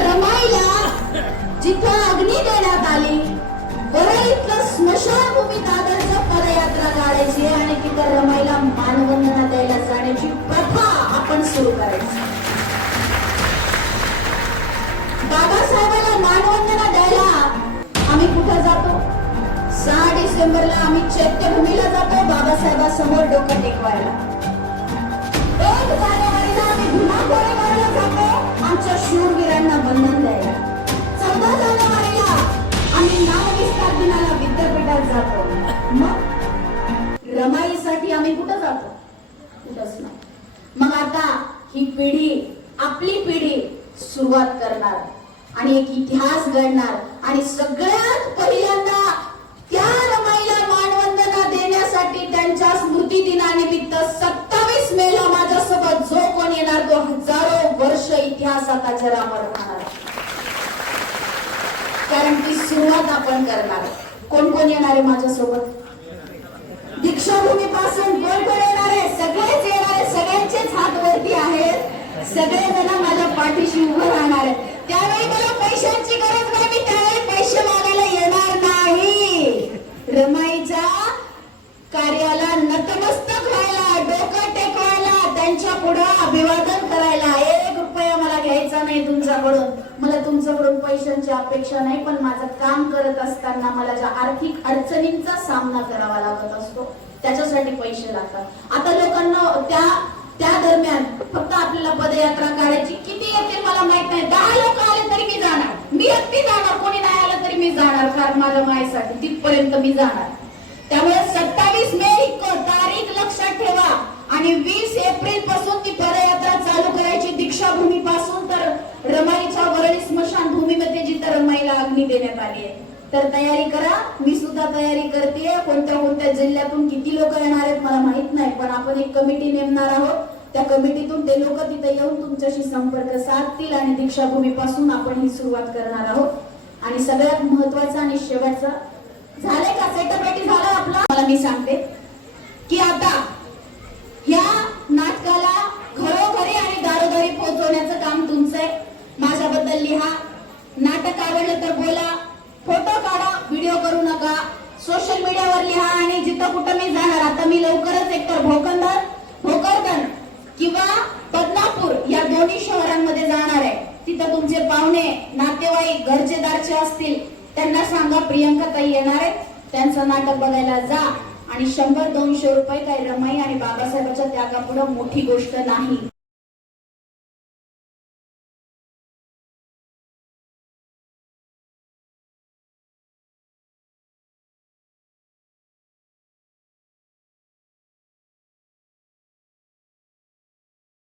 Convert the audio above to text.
रमाईला जिथं अग्नी देण्यात आली, वरळीतलं स्मशानभूमी दादरचं पदयात्रा काढायची आणि तिथं रमाईला मानवंदना द्यायला जाण्याची प्रथा आपण सुरू करायची. बाबासाहेबांना मानवंदना द्यायला आम्ही कुठं जातो? 6 डिसेंबरला आम्ही चैत्यभूमीला जातो बाबासाहेबांसमोर डोकं टेकवायला. 1 जानेवारीला आम्ही भीमा कोरेगावला जातो आमच्या शूरवीरांना वंदन द्यायला. 14 जानेवारीला आम्ही नामविस्तार दिनाला विद्यापीठात जातो. मग रमाईसाठी आम्ही कुठं जातो? कुठंच नाही. मग आता ही पिढी, आपली पिढी सुरुवात करणार आणि एक इतिहास घडणार आणि सगळ्यात पहिल्यांदा त्या रमाईला मानवंदना देण्यासाठी त्यांच्या स्मृती दिनानिमित्त 27 मेला माझ्यासोबत जो कोण येणार तो हजारो वर्ष इतिहासात अजर अमर होणार. कारण ती सुरुवात आपण करणार. कोण कोण येणार आहे माझ्यासोबत? दीक्षाभूमी पासून कोण कोण येणार आहे? सगळेच येणार आहे. सगळ्यांचेच हात वरती आहेत. सगळेजण माझ्या पाठीशी उभं राहणार आहे. त्यावेळी मला पैशांची गरज नाही. मी त्यावेळी पैसे मागायला येणार नाही. रमाईच्या कार्याला नतमस्तक व्हायला, डोकं टेकवायला, त्यांच्या पुढे अभिवादन करायला. 1 रुपया मला घ्यायचा नाही तुमच्याकडून. मला तुमच्याकडून पैशांची अपेक्षा नाही, पण माझं काम करत असताना मला ज्या आर्थिक अडचणींचा सामना करावा लागत असतो त्याच्यासाठी पैसे लागतात. आता लोकांना त्या दरम्यान फक्त आपल्याला पदयात्रा काढायची. किती येतील मला माहित नाही. 10 लोक आले तरी मी जाणार. मी एकटी जाणार. कोणी नाही आलं तरी मी जाणार. कारण माझ्या मायेसाठी तिथपर्यंत मी जाणार. त्यामुळे 27 मे ही तारीख लक्षात ठेवा आणि 20 एप्रिल पासून ती पदयात्रा चालू करायची. दीक्षाभूमी पासून तर रमाईच्या वरळी स्मशानभूमीमध्ये जिथं रमाईला अग्नी देण्यात आली आहे. तर तयारी करा. मी सुद्धा तयारी करते. कोणत्या जिल्ह्यातून किती लोक येणार आहेत मला माहित नाही, पण आपण एक कमिटी नेमणार आहोत. त्या कमिटीतून ते लोक तिथे येऊन तुमच्याशी संपर्क साधतील आणि दीक्षाभूमी पासून आपण ही सुरुवात करणार आहोत. आणि सगळ्यात महत्वाचं आणि शेवटचं, झाले का सेटअप रेडी झालं आपलं? मला मी सांगते की आता या नाटकाला घरोघरी आणि दारोदारी पोहोचवण्याचं काम तुमचं आहे. माझ्याबद्दल लिहा. नाटक आवडलं तर बोला. फोटो काढा, व्हिडिओ करू नका. सोशल मीडियावर लिहा. आणि जिथं कुठं मी जाणार, आता मी लवकरच एकतर भोकरदन किंवा बदनापूर या दोन्ही शहरांमध्ये जाणार आहे. तिथं तुमचे पाहुणे, नातेवाईक, घरचेदारचे असतील त्यांना सांगा प्रियंका ताई येणार आहेत. त्यांचं नाटक बघायला जा. आणि 100-200 रुपये काही रमाई आणि बाबासाहेबांच्या त्यागापुढे मोठी गोष्ट नाही.